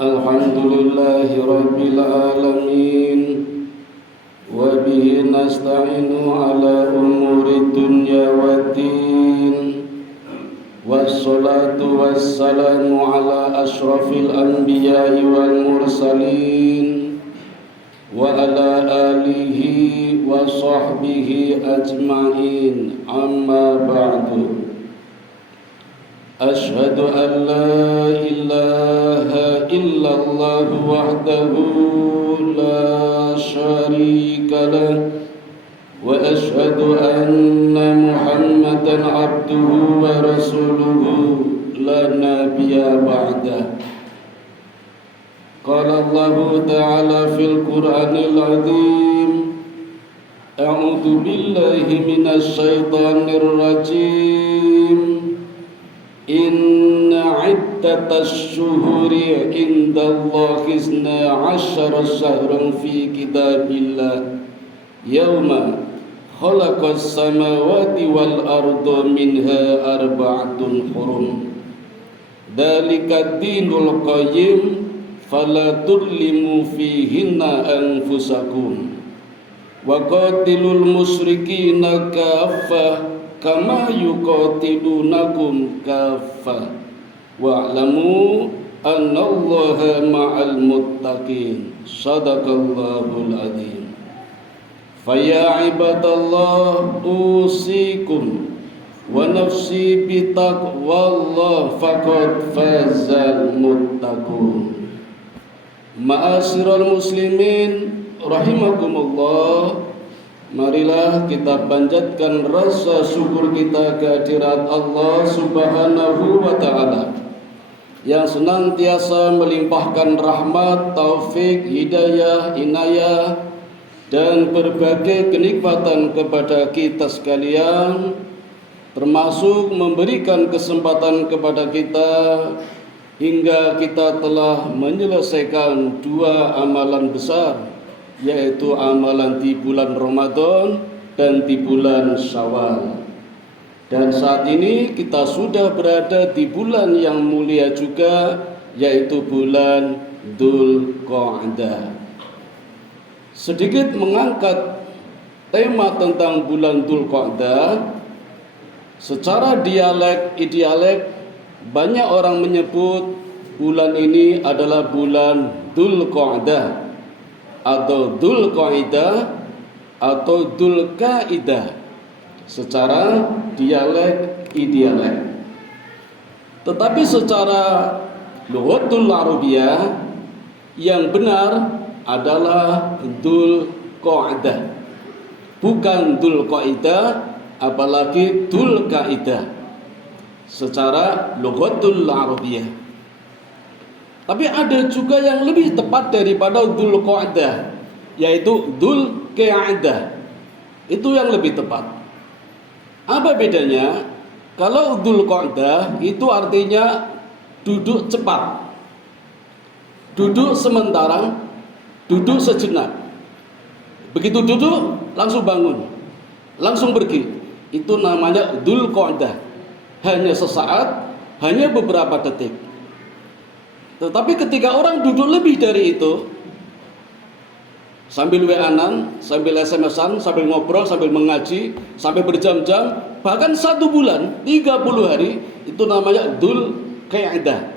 Alhamdulillahi Rabbil Alamin. Wa bihi nasta'inu ala umuri dunya waddin. Wassalatu wassalamu ala ashrafil anbiya'i wal mursalin. Wa ala alihi wa sahbihi ajma'in. Amma ba'du. Ashhadu an la ilaha illallah wahdahu la syarika lah wa ashhadu anna Muhammadan abduhu wa rasuluhu la nabiyya ba'dah. Qala Allah ta'ala fil Qur'anil 'azim. A'udzu billahi minasy syaithanir rajim. Inna iddatas syuhuri indallahi 12 syahran fi kitabillah yauma khalaqas samawati wal arda minha arba'atun hurum. Dzalika dinul qayyim fala tudlimu fihinna anfusakum wa qatilul musyrikina kaffah kama yuqatilunakum kaffah wa'lamu annallaha ma'al muttaqin. Shadaqallahul adzim. Faya ibadallah usikum wa nafsi bitaqwallah faqad fazal muttaqun. Ma'asyiral muslimin rahimakumullah. Marilah kita panjatkan rasa syukur kita kehadirat Allah Subhanahu wa ta'ala yang senantiasa melimpahkan rahmat, taufik, hidayah, inayah dan berbagai kenikmatan kepada kita sekalian, termasuk memberikan kesempatan kepada kita hingga kita telah menyelesaikan 2 amalan besar, yaitu amalan di bulan Ramadan dan di bulan Syawal. Dan saat ini kita sudah berada di bulan yang mulia juga, yaitu bulan Dzulqa'dah. Sedikit mengangkat tema tentang bulan Dzulqa'dah. Secara dialek banyak orang menyebut bulan ini adalah bulan Dzulqa'dah atau Dzulqa'dah atau Dzulqa'dah secara dialek idialek. Tetapi secara lughatul arabiyah yang benar adalah Dzulqa'dah, bukan Dzulqa'dah apalagi Dzulqa'dah secara lughatul arabiyah. Tapi ada juga yang lebih tepat daripada Dzulqa'dah, yaitu Dzulqa'dah. Itu yang lebih tepat. Apa bedanya? Kalau Dzulqa'dah itu artinya duduk cepat, duduk sementara, duduk sejenak. Begitu duduk langsung bangun, langsung pergi. Itu namanya Dzulqa'dah. Hanya sesaat, hanya beberapa detik. Tetapi ketika orang duduk lebih dari itu, sambil WA-an, sambil SMS-an, sambil ngobrol, sambil mengaji, sampai berjam-jam, bahkan 1 bulan, 30 hari, itu namanya Dzulqa'dah.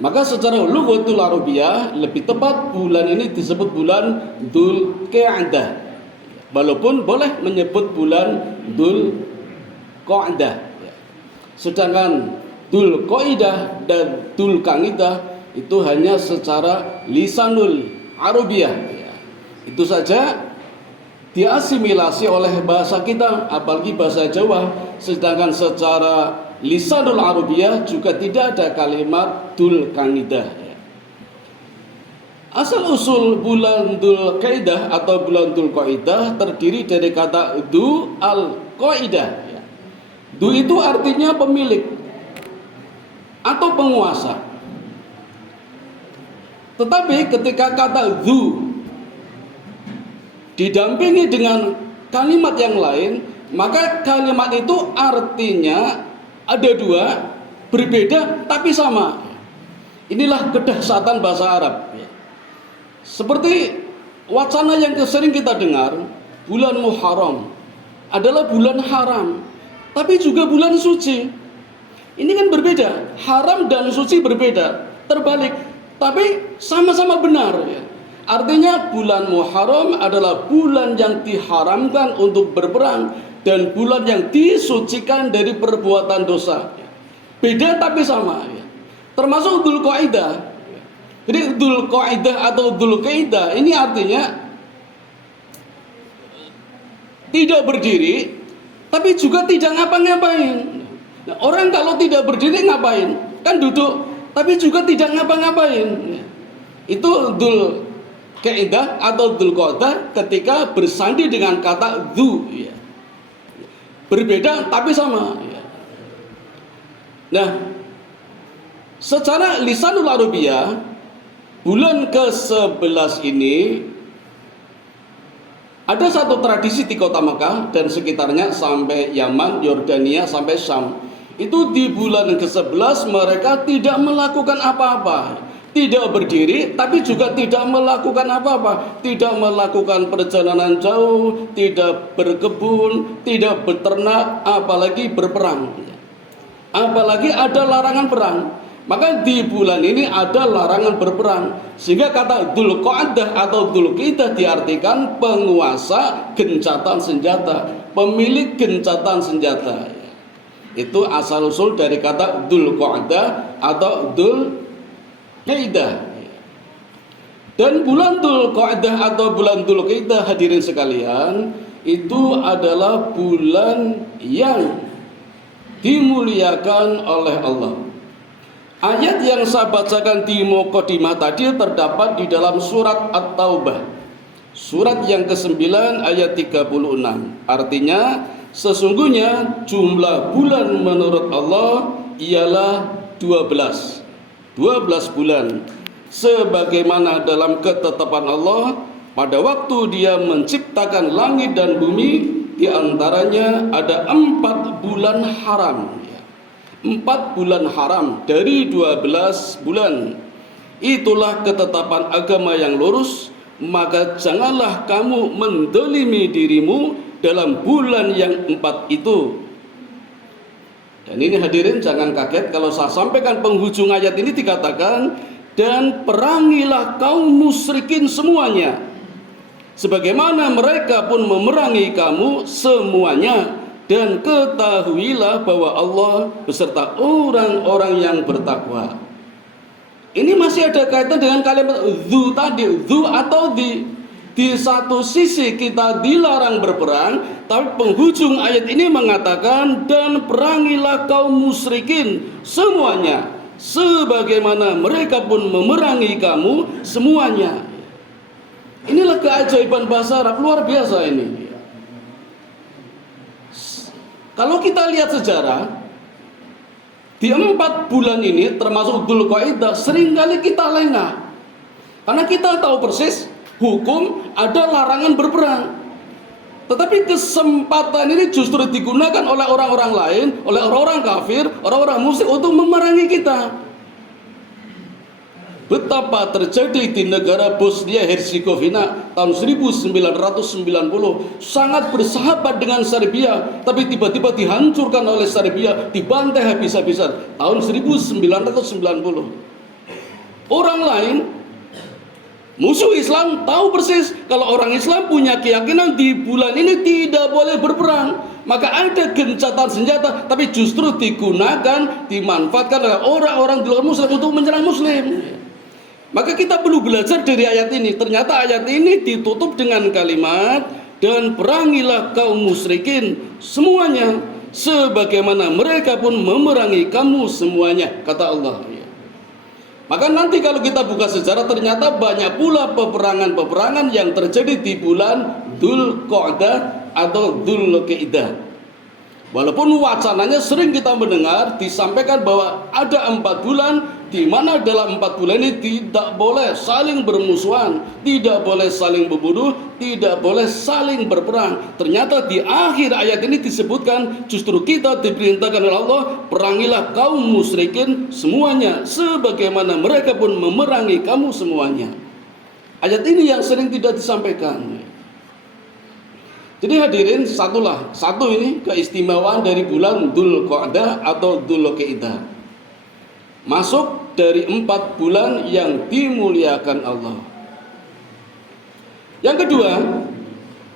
Maka secara lughatul arabiyah lebih tepat bulan ini disebut bulan Dzulqa'dah, walaupun boleh menyebut bulan Dzulqa'dah. Sedangkan Dzulqa'dah dan Dzulqa'dah itu hanya secara lisanul arabiyah. Itu saja diasimilasi oleh bahasa kita, apalagi bahasa Jawa. Sedangkan secara lisanul arabiyah juga tidak ada kalimat Dzulqa'dah. Asal usul bulan Dzulqa'dah atau bulan Dzulqa'dah terdiri dari kata Dzu al-Qa'idah. Dzu itu artinya pemilik atau penguasa. Tetapi ketika kata Dzu didampingi dengan kalimat yang lain, maka kalimat itu artinya ada 2, berbeda tapi sama. Inilah kedahsyatan bahasa Arab. Seperti wacana yang sering kita dengar, bulan Muharram adalah bulan haram, tapi juga bulan suci. Ini kan berbeda, haram dan suci berbeda, terbalik, tapi sama-sama benar. Artinya bulan Muharram adalah bulan yang diharamkan untuk berperang dan bulan yang disucikan dari perbuatan dosa. Beda tapi sama. Termasuk Dzulqa'dah. Jadi Dzulqa'dah atau Dzulqa'dah ini artinya tidak berdiri, tapi juga tidak ngapa-ngapain. Nah, orang kalau tidak berdiri ngapain? Kan duduk, tapi juga tidak ngapa-ngapain. Itu Dzulqa'dah atau Dzulqa'dah ketika bersandi dengan kata dzu. Berbeda tapi sama. Nah, secara lisanul Arabiyah, bulan ke-11 ini ada satu tradisi di kota Makkah dan sekitarnya sampai Yaman, Yordania, sampai Syam. Itu di bulan ke-11 mereka tidak melakukan apa-apa. Tidak berdiri, tapi juga tidak melakukan apa-apa. Tidak melakukan perjalanan jauh, tidak berkebun, tidak beternak, apalagi berperang. Apalagi ada larangan perang. Maka di bulan ini ada larangan berperang. Sehingga kata Dzulqa'dah atau Dzulqa'dah diartikan penguasa gencatan senjata, pemilik gencatan senjata. Itu asal usul dari kata Dzulqa'dah atau Dzulqa'dah. Dan bulan Dzulqa'dah atau bulan Dzulqa'dah, hadirin sekalian, itu adalah bulan yang dimuliakan oleh Allah. Ayat yang saya bacakan di Muqaddimah tadi terdapat di dalam surat At-Taubah, surat yang ke-9 ayat 36. Artinya sesungguhnya jumlah bulan menurut Allah ialah 12 bulan, sebagaimana dalam ketetapan Allah pada waktu Dia menciptakan langit dan bumi, di antaranya ada 4 bulan haram. 4 bulan haram dari 12 bulan. Itulah ketetapan agama yang lurus, maka janganlah kamu mendolimi dirimu dalam bulan yang 4 itu. Dan ini hadirin jangan kaget kalau saya sampaikan penghujung ayat ini dikatakan, dan perangilah kaum musyrikin semuanya, sebagaimana mereka pun memerangi kamu semuanya. Dan ketahuilah bahwa Allah beserta orang-orang yang bertakwa. Ini masih ada kaitan dengan kalimat dzu tadi, dzu atau di satu sisi kita dilarang berperang, tapi penghujung ayat ini mengatakan dan perangilah kaum musyrikin semuanya, sebagaimana mereka pun memerangi kamu semuanya. Inilah keajaiban bahasa Arab, luar biasa ini. Kalau kita lihat sejarah, di 4 bulan ini termasuk Dzulqa'dah seringkali kita lengah. Karena kita tahu persis hukum ada larangan berperang. Tetapi kesempatan ini justru digunakan oleh orang-orang lain, oleh orang-orang kafir, orang-orang musyrik untuk memerangi kita. Betapa terjadi di negara Bosnia Herzegovina tahun 1990, sangat bersahabat dengan Serbia, tapi tiba-tiba dihancurkan oleh Serbia, dibantai habis-habisan tahun 1990. Orang lain, musuh Islam, tahu persis kalau orang Islam punya keyakinan di bulan ini tidak boleh berperang, maka ada gencatan senjata, tapi justru digunakan, dimanfaatkan oleh orang-orang di luar Muslim untuk menyerang Muslim. Maka kita perlu belajar dari ayat ini. Ternyata ayat ini ditutup dengan kalimat dan perangilah kaum musyrikin semuanya, sebagaimana mereka pun memerangi kamu semuanya, kata Allah. Maka nanti kalau kita buka sejarah, ternyata banyak pula peperangan-peperangan yang terjadi di bulan Dzulqa'dah atau Dzulqa'dah. Walaupun wacananya sering kita mendengar disampaikan bahwa ada 4 bulan di mana dalam 4 bulan ini tidak boleh saling bermusuhan, tidak boleh saling membunuh, tidak boleh saling berperang. Ternyata di akhir ayat ini disebutkan justru kita diperintahkan oleh Allah, perangilah kaum musyrikin semuanya sebagaimana mereka pun memerangi kamu semuanya. Ayat ini yang sering tidak disampaikan. Jadi hadirin, satu ini keistimewaan dari bulan Dzulqa'dah atau Dzulqa'dah. Masuk dari 4 bulan yang dimuliakan Allah. Yang kedua,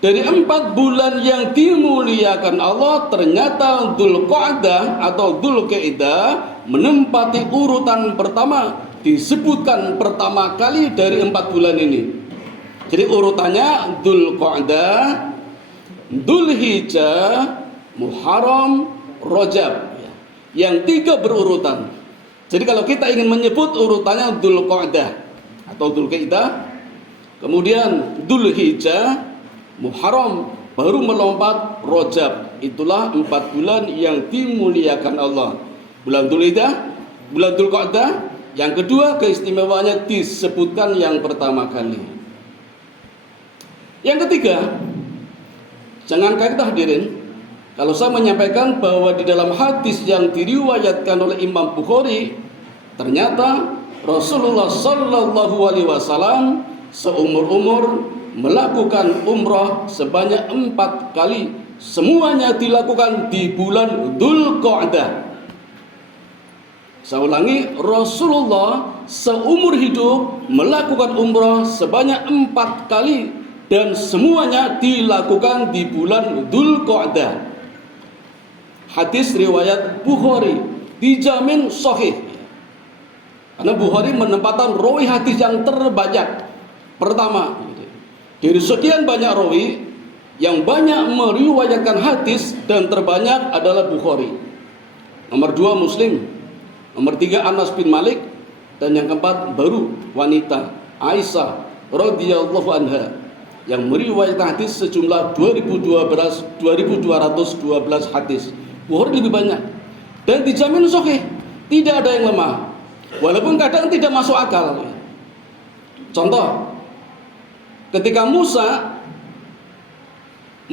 dari 4 bulan yang dimuliakan Allah, ternyata Dzulqa'dah atau Dzulqa'dah menempati urutan pertama, disebutkan pertama kali dari 4 bulan ini. Jadi urutannya Dzulqa'dah, Dzulhijjah, Muharram, Rajab. Yang 3 berurutan. Jadi kalau kita ingin menyebut urutannya Dzulqa'dah atau Dzulqa'dah, kemudian Dzulhijjah, Muharram, baru melompat Rajab. Itulah 4 bulan yang dimuliakan Allah. Bulan Dzulhijjah, bulan Dzulqa'dah, yang kedua keistimewaannya disebutkan yang pertama kali. Yang ketiga, jangan kaget hadirin, kalau saya menyampaikan bahwa di dalam hadis yang diriwayatkan oleh Imam Bukhari, ternyata Rasulullah Sallallahu Alaihi Wasallam seumur-umur melakukan umrah sebanyak 4 kali. Semuanya dilakukan di bulan Dzulqa'dah. Saya ulangi, Rasulullah seumur hidup melakukan umrah sebanyak 4 kali dan semuanya dilakukan di bulan Dzulqa'dah. Hadis riwayat Bukhari, dijamin sahih. Karena Bukhari menempatkan rawi hadis yang terbanyak. Pertama, dari sekian banyak rawi, yang banyak meriwayatkan hadis dan terbanyak adalah Bukhari. Nomor 2 Muslim, nomor 3 Anas bin Malik, dan yang keempat baru wanita Aisyah radhiyallahu anha yang meriwayatkan hadis sejumlah 2212 hadis. Bukhari lebih banyak dan dijamin sahih, tidak ada yang lemah, walaupun kadang tidak masuk akal. Contoh, ketika Musa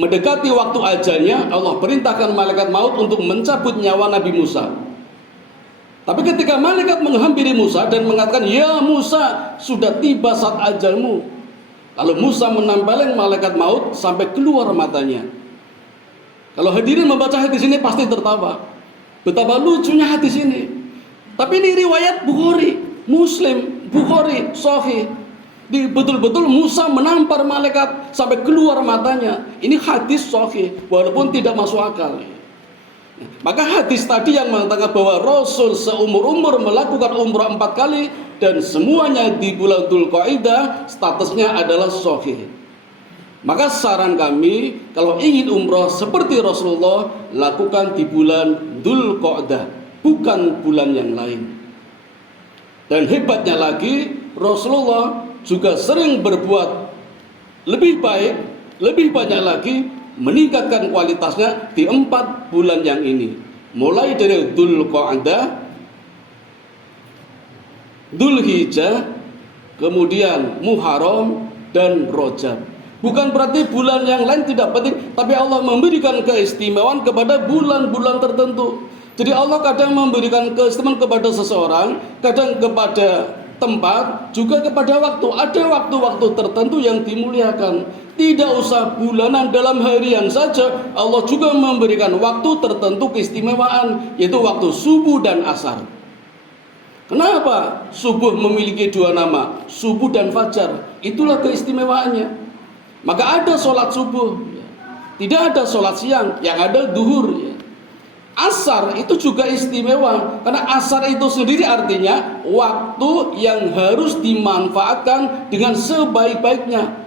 mendekati waktu ajalnya, Allah perintahkan malaikat maut untuk mencabut nyawa Nabi Musa. Tapi ketika malaikat menghampiri Musa dan mengatakan, "Ya Musa, sudah tiba saat ajalmu." Lalu Musa menempeleng malaikat maut sampai keluar matanya. Kalau hadirin membaca hadis ini pasti tertawa. Betapa lucunya hadis ini. Tapi ini riwayat Bukhari, Muslim, Bukhari, sahih. Betul-betul Musa menampar malaikat sampai keluar matanya. Ini hadis sahih, walaupun tidak masuk akal. Maka hadis tadi yang mengatakan bahwa Rasul seumur-umur melakukan umrah 4 kali dan semuanya di bulan Dzulqa'dah, statusnya adalah sahih. Maka saran kami, kalau ingin umrah seperti Rasulullah, lakukan di bulan Dzulqa'dah, bukan bulan yang lain. Dan hebatnya lagi, Rasulullah juga sering berbuat lebih baik, lebih banyak lagi, meningkatkan kualitasnya di 4 bulan yang ini. Mulai dari Dzulqa'dah, Dzulhijjah, kemudian Muharram dan Rajab. Bukan berarti bulan yang lain tidak penting, tapi Allah memberikan keistimewaan kepada bulan-bulan tertentu. Jadi Allah kadang memberikan keistimewaan kepada seseorang, kadang kepada tempat, juga kepada waktu. Ada waktu-waktu tertentu yang dimuliakan. Tidak usah bulanan, dalam harian saja Allah juga memberikan waktu tertentu keistimewaan, yaitu waktu subuh dan asar. Kenapa subuh memiliki 2 nama, subuh dan fajar? Itulah keistimewaannya. Maka ada sholat subuh, tidak ada sholat siang, yang ada duhur. Asar itu juga istimewa, karena asar itu sendiri artinya waktu yang harus dimanfaatkan dengan sebaik-baiknya.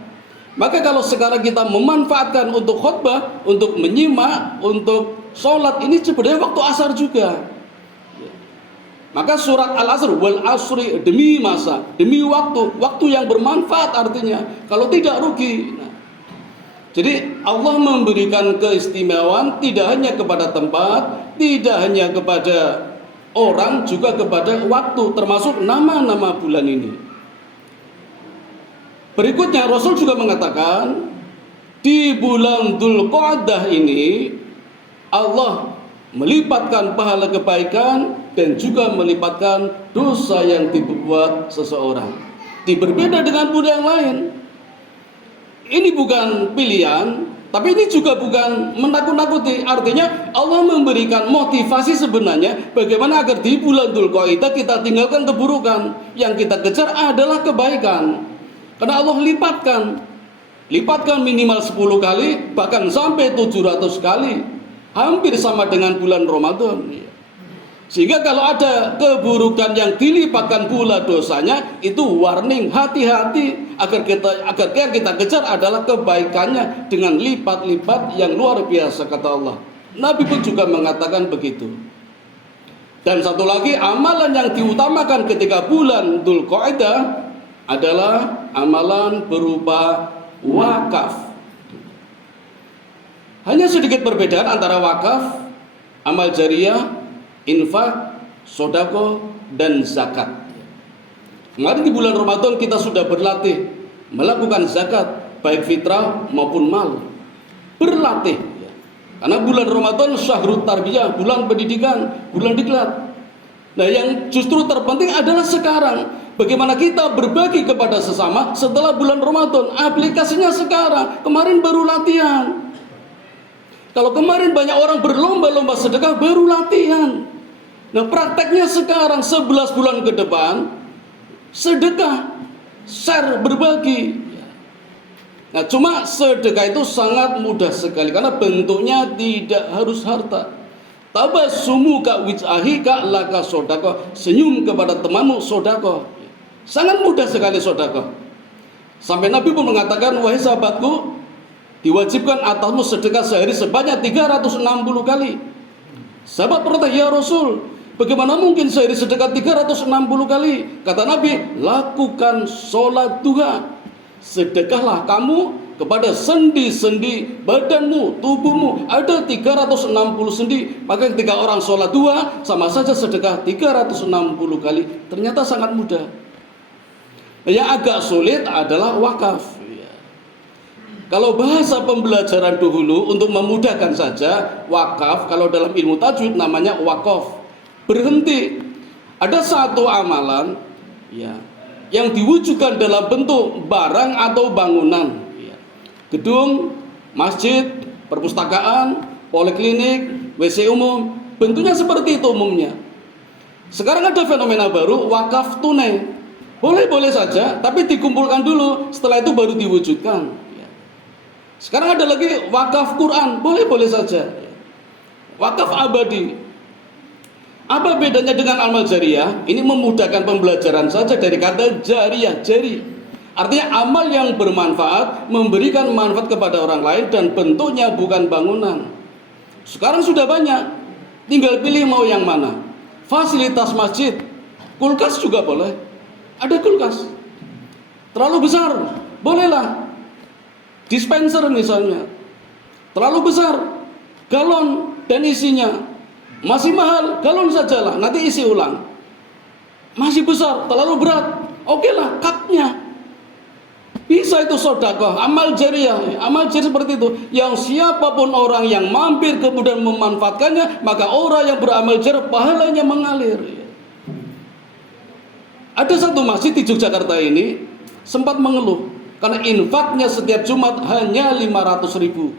Maka kalau sekarang kita memanfaatkan untuk khutbah, untuk menyimak, untuk sholat, ini sebenarnya waktu asar juga. Maka surat Al-Asr, wal asri, demi masa, demi waktu yang bermanfaat artinya. Kalau tidak rugi. Jadi Allah memberikan keistimewaan tidak hanya kepada tempat, tidak hanya kepada orang juga kepada waktu, termasuk nama-nama bulan ini. Berikutnya Rasul juga mengatakan di bulan Dzulqa'dah ini Allah melipatkan pahala kebaikan dan juga melipatkan dosa yang dibuat seseorang. Berbeda dengan bulan yang lain. Ini bukan pilihan, tapi ini juga bukan menakut-nakuti. Artinya Allah memberikan motivasi sebenarnya bagaimana agar di bulan Dzulqa'dah kita tinggalkan keburukan. Yang kita kejar adalah kebaikan. Karena Allah lipatkan minimal 10 kali, bahkan sampai 700 kali. Hampir sama dengan bulan Ramadan. Sehingga kalau ada keburukan yang dilipatkan pula dosanya, itu warning, hati-hati, agar yang kita kejar adalah kebaikannya dengan lipat-lipat yang luar biasa, kata Allah. Nabi pun juga mengatakan begitu. Dan satu lagi, amalan yang diutamakan ketika bulan Dzulqa'dah adalah amalan berupa wakaf. Hanya sedikit perbedaan antara wakaf, amal jariyah, infak, sodako, dan zakat. Kemarin di bulan Ramadan kita sudah berlatih melakukan zakat, baik fitrah maupun mal. Berlatih. Karena bulan Ramadan syahrut tarbiyah, bulan pendidikan, bulan diklat. Nah, yang justru terpenting adalah sekarang. Bagaimana kita berbagi kepada sesama setelah bulan Ramadan. Aplikasinya sekarang. Kemarin baru latihan. Kalau kemarin banyak orang berlomba-lomba sedekah, baru latihan. Nah, prakteknya sekarang 11 bulan ke depan, sedekah, share, berbagi. Nah, cuma sedekah itu sangat mudah sekali karena bentuknya tidak harus harta. Tabassumuka wij'ahika laka sodako. Senyum kepada temanmu sodako. Sangat mudah sekali sodako. Sampai Nabi pun mengatakan, wahai sahabatku, diwajibkan atasmu sedekah sehari sebanyak 360 kali. Sahabat bertanya, ya Rasul, bagaimana mungkin sehari sedekah 360 kali? Kata Nabi, lakukan sholat duha. Sedekahlah kamu kepada sendi-sendi badanmu, tubuhmu. Ada 360 sendi. Maka ketika orang sholat duha, sama saja sedekah 360 kali. Ternyata sangat mudah. Yang agak sulit adalah wakaf. Kalau bahasa pembelajaran dahulu untuk memudahkan saja, wakaf kalau dalam ilmu tajwid namanya wakaf, berhenti. Ada satu amalan yang diwujudkan dalam bentuk barang atau bangunan, gedung, masjid, perpustakaan, poliklinik, WC umum, bentuknya seperti itu umumnya. Sekarang ada fenomena baru, wakaf tunai. Boleh-boleh saja, tapi dikumpulkan dulu, setelah itu baru diwujudkan. Sekarang ada lagi wakaf Quran, boleh-boleh saja. Wakaf abadi. Apa bedanya dengan amal jariyah? Ini memudahkan pembelajaran saja dari kata jariyah, jari. Artinya amal yang bermanfaat, memberikan manfaat kepada orang lain dan bentuknya bukan bangunan. Sekarang sudah banyak, tinggal pilih mau yang mana. Fasilitas masjid, kulkas juga boleh. Ada kulkas. Terlalu besar, bolehlah. Dispenser misalnya, terlalu besar, galon dan isinya masih mahal, galon sajalah, nanti isi ulang. Masih besar, terlalu berat, oke lah, cupnya. Bisa itu sedekah, amal jariyah, amal jariyah seperti itu. Yang siapapun orang yang mampir kemudian memanfaatkannya, maka orang yang beramal jariyah pahalanya mengalir. Ada satu masjid di Yogyakarta ini sempat mengeluh karena infaknya setiap Jumat hanya 500.000.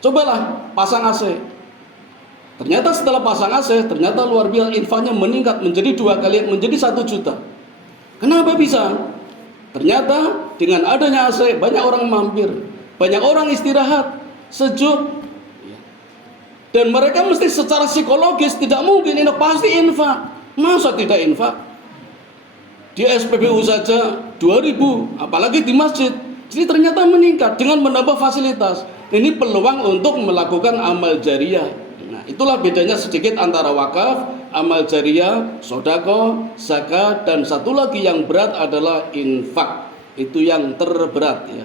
Cobalah pasang AC. Ternyata setelah pasang AC, ternyata luar biasa, infaknya meningkat menjadi 2 kali, menjadi 1 juta. Kenapa bisa? Ternyata dengan adanya AC banyak orang mampir, banyak orang istirahat, sejuk. Dan mereka mesti secara psikologis tidak mungkin ini pasti infak. Masa tidak infak? Di SPBU saja 2.000, apalagi di masjid. Jadi ternyata meningkat dengan menambah fasilitas. Ini peluang untuk melakukan amal jariyah. Nah, itulah bedanya sedikit antara wakaf, amal jariyah, sodako, zakat, dan satu lagi yang berat adalah infak. Itu yang terberat ya.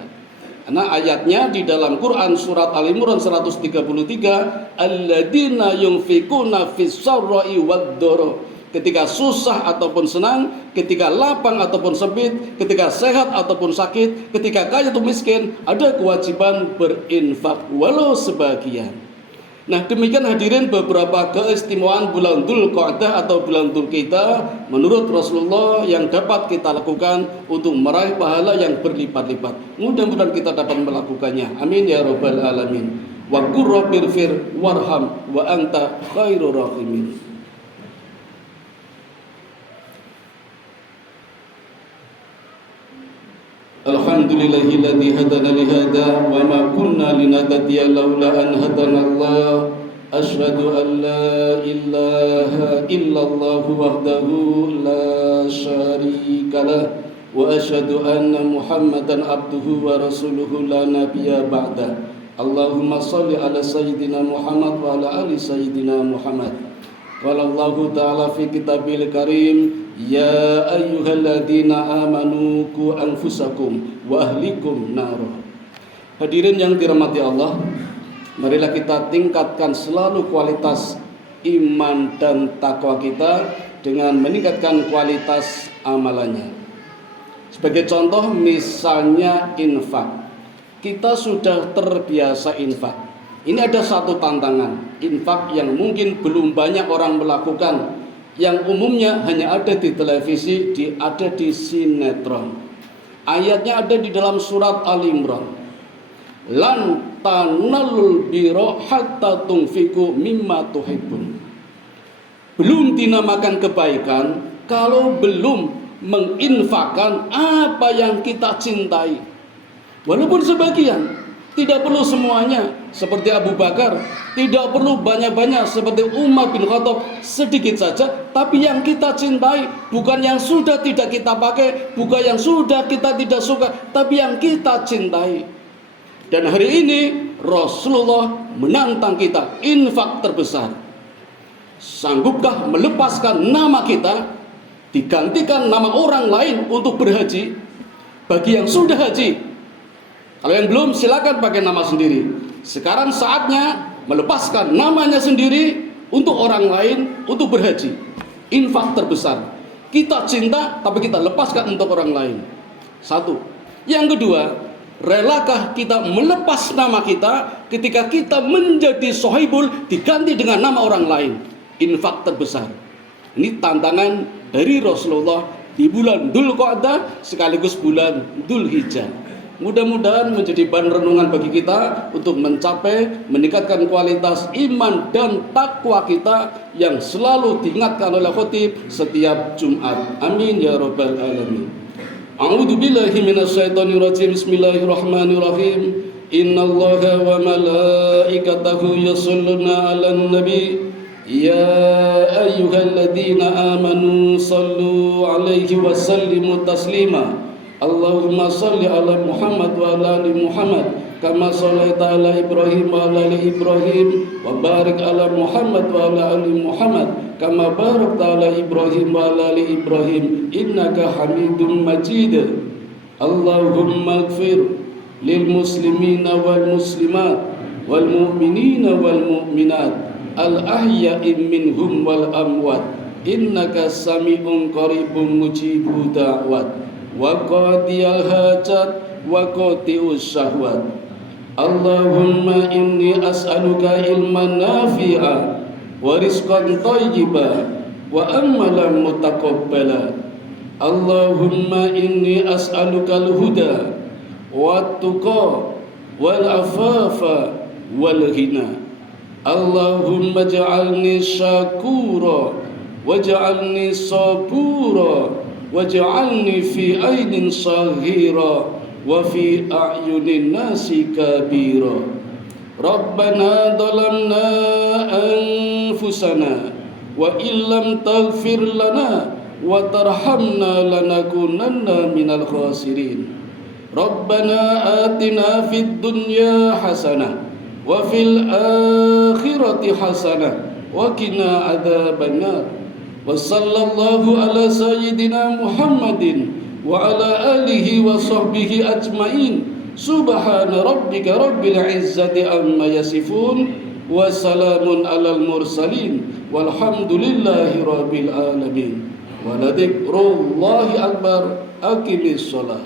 Karena ayatnya di dalam Quran surat Al-Imran 133, alladzina yunfikuna fis-sarra'i wad-dharra. Ketika susah ataupun senang, ketika lapang ataupun sempit, ketika sehat ataupun sakit, ketika kaya atau miskin, ada kewajiban berinfak walau sebagian. Nah, demikian hadirin beberapa keistimewaan bulan Dzulqa'dah atau bulan Dzulqa'dah menurut Rasulullah yang dapat kita lakukan untuk meraih pahala yang berlipat-lipat. Mudah-mudahan kita dapat melakukannya. Amin ya rabbal alamin. Wa qur rabbirfir warham wa anta khairur rahimin. Alhamdulillahilladzi hadana li hada wa ma kunna linahtadiya laula an hadana Allah. Asyhadu an la ilaha illallah wahdahu la syarika lah wa asyhadu anna Muhammadan abduhu wa rasuluhu la nabiyya ba'da. Allahumma shalli ala sayyidina Muhammad wa ala ali sayyidina Muhammad. Qala Allah ta'ala fi kitabil karim, ya ayyuhalladzina amanu qu anfusakum wa ahlikum nar. Hadirin yang dirahmati Allah, marilah kita tingkatkan selalu kualitas iman dan takwa kita dengan meningkatkan kualitas amalannya. Sebagai contoh misalnya infak. Kita sudah terbiasa infak. Ini ada satu tantangan, infak yang mungkin belum banyak orang melakukan, yang umumnya hanya ada di televisi, ada di sinetron. Ayatnya ada di dalam surat Al-Imran. Lan tanalul birra hatta tunfiqu mimma tuhibbun. Belum dinamakan kebaikan kalau belum menginfakkan apa yang kita cintai. Walaupun sebagian, tidak perlu semuanya seperti Abu Bakar, tidak perlu banyak-banyak seperti Umar bin Khattab, sedikit saja, tapi yang kita cintai, bukan yang sudah tidak kita pakai, bukan yang sudah kita tidak suka, tapi yang kita cintai. Dan hari ini Rasulullah menantang kita, infak terbesar. Sanggupkah melepaskan nama kita, digantikan nama orang lain untuk berhaji? Bagi yang sudah haji, kalau yang belum silakan pakai nama sendiri. Sekarang saatnya melepaskan namanya sendiri untuk orang lain untuk berhaji. Infak terbesar. Kita cinta tapi kita lepaskan untuk orang lain. Satu. Yang kedua, relakah kita melepas nama kita ketika kita menjadi sohibul diganti dengan nama orang lain? Infak terbesar. Ini tantangan dari Rasulullah di bulan Dzulqa'dah sekaligus bulan Dzulhijjah. Mudah-mudahan menjadi bahan renungan bagi kita untuk mencapai, meningkatkan kualitas iman dan takwa kita yang selalu diingatkan oleh khotib setiap Jumat. Amin ya rabbal alamin. A'udzu billahi minasyaitonir rajim. Bismillahirrahmanirrahim. Innallaha wa malaikatahu yashalluna 'alan nabi. Ya ayyuhalladzina amanu sallu 'alaihi wa sallimu taslima. Allahumma salli ala Muhammad wa ala ali Muhammad kama shallaita ala Ibrahim wa ala ali Ibrahim wa barik ala Muhammad wa ala ali Muhammad kama barakta ala Ibrahim wa ala ali Ibrahim innaka Hamidum Majid. Allahumma ighfir lil muslimina wal muslimat wal mu'minina wal mu'minat al ahya'i minhum wal amwat innaka sami'un qaribun mujibud da'wat wa qadiyal hajat wa qati'us syahwat. Allahumma inni as'aluka ilman nafi'a wa rizqan thayyiba wa amalan mutaqabbala. Allahumma inni as'aluka al-huda wa tuqa wal afafa wal ghina. Allahumma ja'alni syakura waj'alni sabura waj'alni fi ainin saghira wa fi a'yunin nasi kabira. Rabbana dhalamna anfusana wa illam taghfir lana wa tarhamna lanakunanna minal khasirin. Rabbana atina fid dunya hasanah wa fil akhirati hasanah wa qina adzabannar. Wa sallallahu ala sayyidina Muhammadin wa ala alihi wa sahbihi ajmain. Subhana rabbika rabbil izzati amma yasifun wa salamun alal mursalin walhamdulillahi rabbil alamin. Wa ladikrullahi akbar. Aqimis shalah.